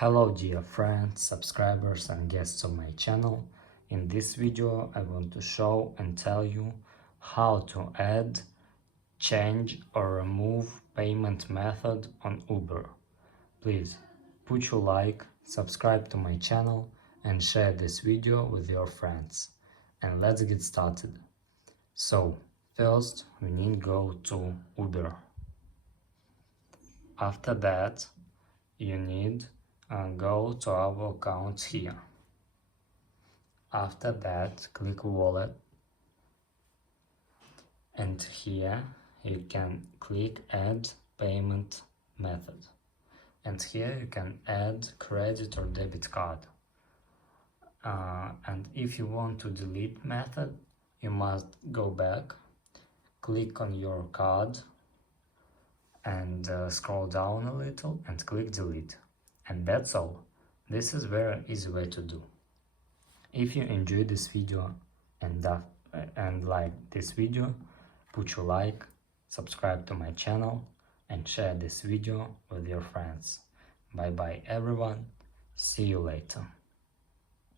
Hello dear friends, subscribers and guests of my channel. In this video I want to show and tell you how to add, change or remove payment method on Uber. Please put your like, subscribe to my channel and share this video with your friends. And let's get started. So first we need to go to Uber. After that you need go to our account here. After that click wallet, and here you can click add payment method, and here you can add credit or debit card. And if you want to delete method, you must go back, click on your card and scroll down a little and click delete. And that's all. This is very easy way to do. If you enjoyed this video and like this video, put your like, subscribe to my channel and share this video with your friends. Bye bye everyone, see you later.